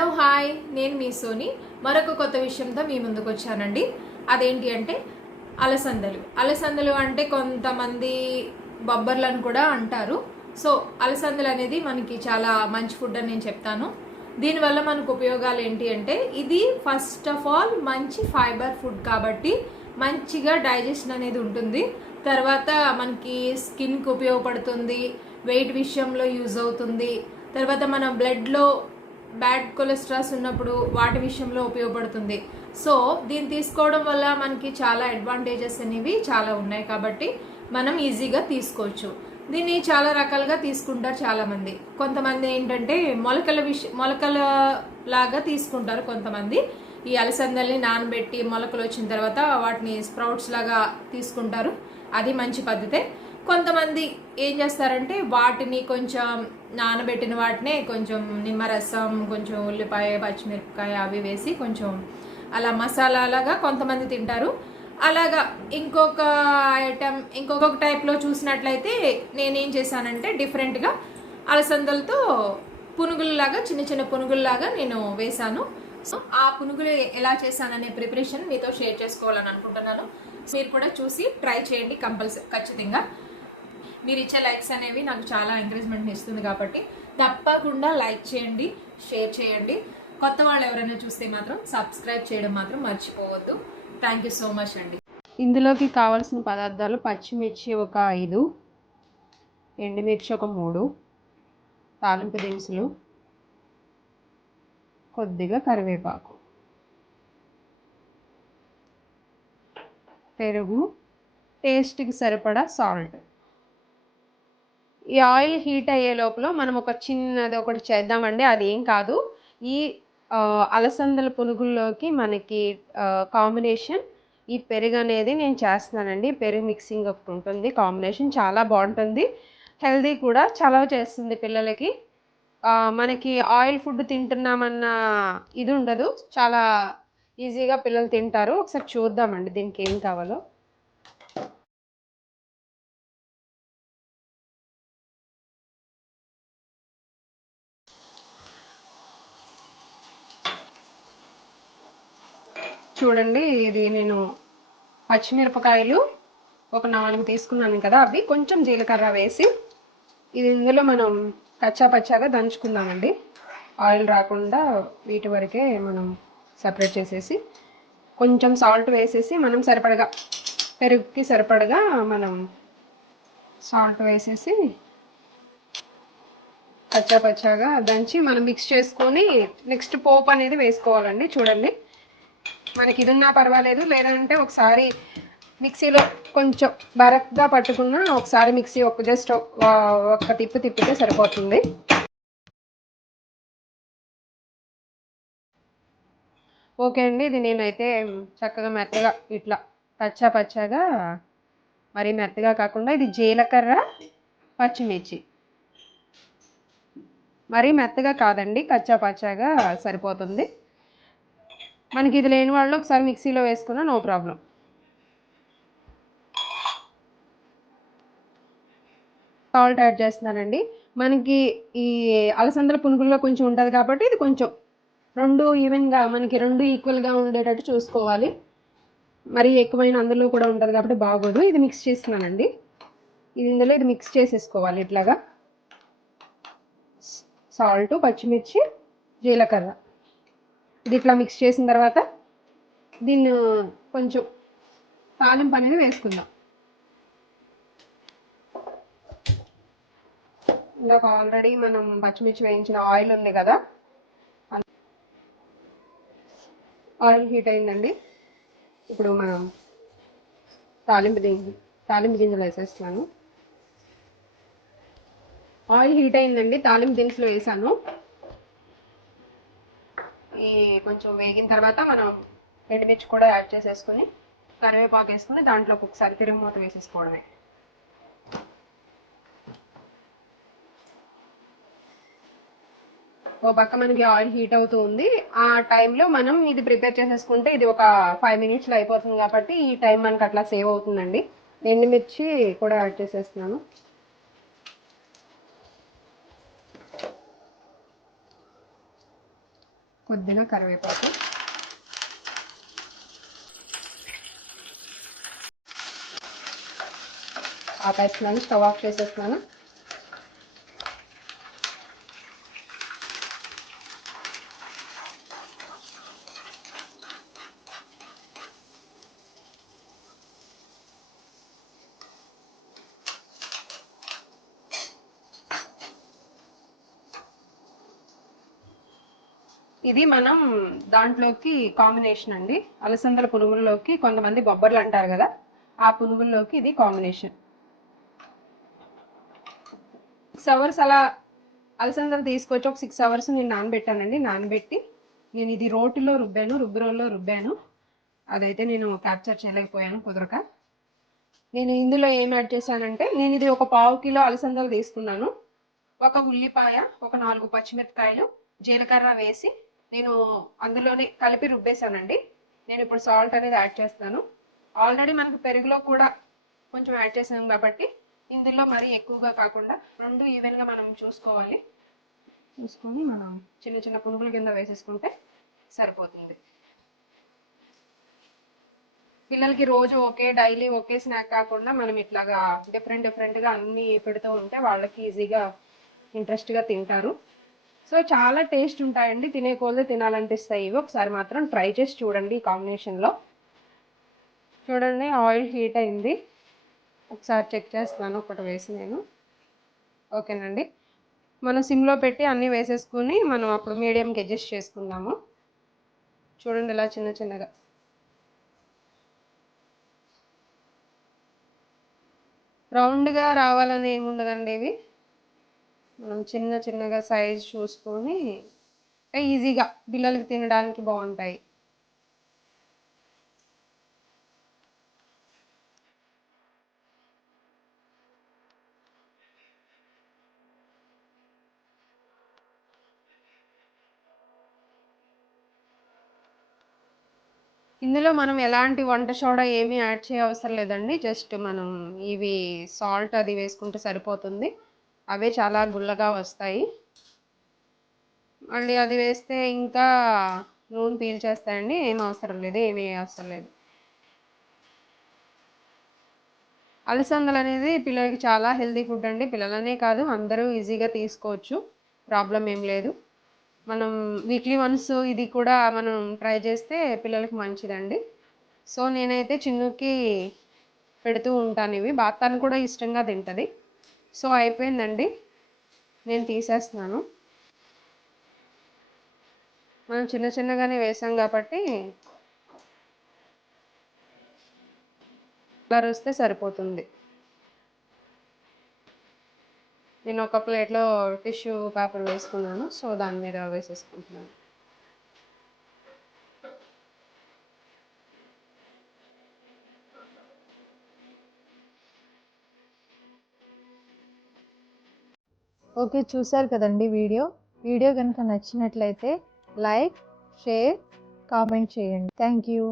Hello hi నేను మీ సోని. మరొక కొత్త విషయంతో మీ ముందుకు వచ్చానండి. అదేంటి అంటే అలసందలు. అలసందలు అంటే కొంతమంది బొబ్బర్లను కూడా అంటారు. సో అలసందలు అనేది మనకి చాలా మంచి ఫుడ్ అని నేను చెప్తాను. దీనివల్ల మనకు ఉపయోగాలు ఏంటి అంటే ఇది ఫస్ట్ ఆఫ్ ఆల్ మంచి ఫైబర్ ఫుడ్ కాబట్టి మంచిగా డైజెషన్ అనేది ఉంటుంది. తర్వాత మనకి స్కిన్కి ఉపయోగపడుతుంది వెయిట్ విషయంలో యూజ్ అవుతుంది. తర్వాత మన బ్లడ్లో బ్యాడ్ కొలెస్ట్రాల్స్ ఉన్నప్పుడు వాటి విషయంలో ఉపయోగపడుతుంది. సో దీన్ని తీసుకోవడం వల్ల మనకి చాలా అడ్వాంటేజెస్ అనేవి చాలా ఉన్నాయి కాబట్టి మనం ఈజీగా తీసుకోవచ్చు. దీన్ని చాలా రకాలుగా తీసుకుంటారు చాలామంది. కొంతమంది ఏంటంటే మొలకల విష మొలకల లాగా తీసుకుంటారు కొంతమంది. ఈ అలసందల్ని నానబెట్టి మొలకలు వచ్చిన తర్వాత వాటిని స్ప్రౌట్స్ లాగా తీసుకుంటారు. అది మంచి పద్ధతే. కొంతమంది ఏం చేస్తారంటే వాటిని కొంచెం నానబెట్టిన వాటినే కొంచెం నిమ్మరసం కొంచెం ఉల్లిపాయ పచ్చిమిరపకాయ అవి వేసి కొంచెం అలా మసాలాలాగా కొంతమంది తింటారు. అలాగా ఇంకొక ఐటమ్ ఇంకొక టైప్లో చూసినట్లయితే నేనేం చేశానంటే డిఫరెంట్గా అలసందలతో పునుగుల్లాగా చిన్న చిన్న పునుగుల్లాగా నేను వేశాను. సో ఆ పునుగులు ఎలా చేశాననే ప్రిపరేషన్ మీతో షేర్ చేసుకోవాలని అనుకుంటున్నాను మీరు కూడా చూసి ట్రై చేయండి కంపల్సరీ ఖచ్చితంగా. మీరు ఇచ్చే లైక్స్ అనేవి నాకు చాలా ఎంకరేజ్మెంట్ ఇస్తుంది కాబట్టి తప్పకుండా లైక్ చేయండి షేర్ చేయండి. కొత్త వాళ్ళు ఎవరైనా చూస్తే మాత్రం సబ్స్క్రైబ్ చేయడం మాత్రం మర్చిపోవద్దు. థ్యాంక్ యూ సో మచ్ అండి. ఇందులోకి కావాల్సిన పదార్థాలు పచ్చిమిర్చి ఒక ఐదు ఎండుమిర్చి ఒక మూడు తాలింపు దినుసులు కొద్దిగా కరివేపాకు పెరుగు టేస్ట్కి సరిపడా సాల్ట్ ఈ ఆయిల్ హీట్ అయ్యే లోపల మనం ఒక చిన్నది ఒకటి చేద్దామండి. అది ఏం కాదు. ఈ అలసందల పునుగుల్లోకి మనకి కాంబినేషన్ ఈ పెరుగు అనేది నేను చేస్తున్నానండి. పెరుగు మిక్సింగ్ ఒకటి ఉంటుంది. కాంబినేషన్ చాలా బాగుంటుంది. హెల్దీ కూడా చలవ చేస్తుంది పిల్లలకి. మనకి ఆయిల్ ఫుడ్ తింటున్నామన్న ఇది ఉండదు. చాలా ఈజీగా పిల్లలు తింటారు. ఒకసారి చూద్దామండి దీనికి ఏం కావాలో. చూడండి ఇది నేను పచ్చిమిరపకాయలు ఒక నాలుగు తీసుకున్నాను కదా అవి. కొంచెం జీలకర్ర వేసి ఇది ఇందులో మనం కచ్చా పచ్చాగా దంచుకుందామండి. ఆయిల్ రాకుండా వీటి వరకే మనం సపరేట్ చేసేసి కొంచెం సాల్ట్ వేసేసి మనం సరిపడగా పెరుగుకి సరిపడగా మనం సాల్ట్ వేసేసి పచ్చా పచ్చాగా దంచి మనం మిక్స్ చేసుకొని నెక్స్ట్ పోపు అనేది వేసుకోవాలండి. చూడండి మనకి ఇది ఉన్నా పర్వాలేదు లేదంటే ఒకసారి మిక్సీలో కొంచెం బరక్గా పట్టుకున్న ఒకసారి మిక్సీ ఒక జస్ట్ ఒక తిప్పు తిప్పితే సరిపోతుంది. ఓకే అండి ఇది నేనైతే చక్కగా మెత్తగా ఇట్లా పచ్చా పచ్చగా మరీ మెత్తగా కాకుండా ఇది జీలకర్ర పచ్చిమిర్చి. మరీ మెత్తగా కాదండి కచ్చా పచ్చాగా సరిపోతుంది. మనకి ఇది లేని వాళ్ళు ఒకసారి మిక్సీలో వేసుకున్నా నో ప్రాబ్లం. సాల్ట్ యాడ్ చేస్తున్నానండి. మనకి ఈ అలసందల పునుగుల్లో కొంచెం ఉంటుంది కాబట్టి ఇది కొంచెం రెండు ఈవెన్గా మనకి రెండు ఈక్వల్గా ఉండేటట్టు చూసుకోవాలి. మరీ ఎక్కువైన అందులో కూడా ఉంటుంది కాబట్టి బాగోదు. ఇది మిక్స్ చేస్తున్నానండి. ఇది ఇందులో ఇది మిక్స్ చేసేసుకోవాలి ఇట్లాగా. సాల్ట్ పచ్చిమిర్చి జీలకర్ర. ఇది ఇట్లా మిక్స్ చేసిన తర్వాత దీన్ని కొంచెం తాలింపు అనేది వేసుకుందాం. ఇందాక ఆల్రెడీ మనం పచ్చిమిర్చి వేయించిన ఆయిల్ ఉంది కదా? ఆయిల్ హీట్ అయిందండి. ఇప్పుడు మనం తాలింపు గింజ తాలింపు గింజలు వేసేస్తున్నాను. ఆయిల్ హీట్ అయిందండి తాలింపు దినుసులు వేసాను. ఇది కొంచెం వేగిన తర్వాత మనం ఎండుమిర్చి కూడా యాడ్ చేసేసుకుని కరివేపాకు వేసుకుని దాంట్లో ఒకసారి తిరుగుమూత వేసేసుకోవడమే. ఓ పక్క మనకి ఆయిల్ హీట్ అవుతూ ఉంది. ఆ టైంలో మనం ఇది ప్రిపేర్ చేసేసుకుంటే ఇది ఒక ఫైవ్ మినిట్స్లో అయిపోతుంది కాబట్టి ఈ టైం మనకి అట్లా సేవ్ అవుతుందండి. ఎండుమిర్చి కూడా యాడ్ చేసేస్తున్నాను. పొద్దున కరివేపాకు. ఆ ఆపేస్తున్నాను స్టవ్ ఆఫ్ చేసేస్తున్నాను. ఇది మనం దాంట్లోకి కాంబినేషన్ అండి. అలసందల పునుగుల్లోకి కొంతమంది బొబ్బర్లు అంటారు కదా ఆ పునుగుల్లోకి ఇది కాంబినేషన్ సిక్స్ అవర్స్ అలా అలసందలు తీసుకొచ్చి ఒక సిక్స్ అవర్స్ నేను నానబెట్టానండి. నానబెట్టి నేను ఇది రోటిలో రుబ్బాను రుబ్బురోల్లో రుబ్బాను. అదైతే నేను క్యాప్చర్ చేయలేకపోయాను కుదరక. నేను ఇందులో ఏం యాడ్ చేశానంటే నేను ఇది ఒక పావు కిలో అలసందలు తీసుకున్నాను. ఒక ఉల్లిపాయ ఒక నాలుగు పచ్చిమిరపకాయలు జీలకర్ర వేసి నేను అందులోనే కలిపి రుబ్బేశానండి. నేను ఇప్పుడు సాల్ట్ అనేది యాడ్ చేస్తాను. ఆల్రెడీ మనకు పెరుగులో కూడా కొంచెం యాడ్ చేసాం కాబట్టి ఇందులో మరీ ఎక్కువగా కాకుండా రెండు ఈవెన్గా మనం చూసుకోవాలి. చూసుకొని మనం చిన్న చిన్న పునుగుల కింద వేసేసుకుంటే సరిపోతుంది. పిల్లలకి రోజు ఒకే డైలీ ఒకే స్నాక్ కాకుండా మనం ఇట్లాగా డిఫరెంట్ డిఫరెంట్గా అన్నీ పెడుతూ ఉంటే వాళ్ళకి ఈజీగా ఇంట్రెస్ట్గా తింటారు. సో చాలా టేస్ట్ ఉంటాయండి. తినే కొలది తినాలనిపిస్తాయి. ఇవి ఒకసారి మాత్రం ట్రై చేసి చూడండి ఈ కాంబినేషన్లో చూడండి ఆయిల్ హీట్ అయింది. ఒకసారి చెక్ చేస్తున్నాను. ఒకటి వేసి నేను. ఓకేనండి. మనం సిమ్లో పెట్టి అన్నీ వేసేసుకుని మనం అప్పుడు మీడియంకి అడ్జస్ట్ చేసుకుందాము. చూడండి ఇలా చిన్న చిన్నగా. రౌండ్గా రావాలని ఏముండదండి ఇవి. మనం చిన్న చిన్నగా సైజ్ చూసుకొని ఈజీగా పిల్లలకి తినడానికి బాగుంటాయి. ఇందులో మనం ఎలాంటి వంట సోడా ఏమీ యాడ్ చేయ అవసరం లేదండి. జస్ట్ మనం ఇవి సాల్ట్ అది వేసుకుంటే సరిపోతుంది. అవే చాలా గుల్లగా వస్తాయి. మళ్ళీ అది వేస్తే ఇంకా నూనె పీల్చేస్తాయండి ఏం అవసరం లేదు ఏమీ అవసరం లేదు. అలసందలు అనేది పిల్లలకి చాలా హెల్తీ ఫుడ్ అండి. పిల్లలనే కాదు అందరూ ఈజీగా తీసుకోవచ్చు. ప్రాబ్లం ఏం లేదు. మనం వీక్లీ వన్స్ ఇది కూడా మనం ట్రై చేస్తే పిల్లలకి మంచిదండి. సో నేనైతే చిన్నుకి పెడుతూ ఉంటాను ఇవి. బాతాను కూడా ఇష్టంగా తింటుంది. సో అయిపోయిందండి. నేను తీసేస్తున్నాను. మనం చిన్న చిన్నగానే వేసాం కాబట్టి కలర్ వస్తే సరిపోతుంది. నేను ఒక ప్లేట్లో టిష్యూ పేపర్ వేసుకున్నాను. సో దాని మీద వేసేసుకుంటున్నాను. ఓకే చూసారు కదండి వీడియో. వీడియో కనుక నచ్చినట్లయితే లైక్ షేర్ కామెంట్ చేయండి. Thank you.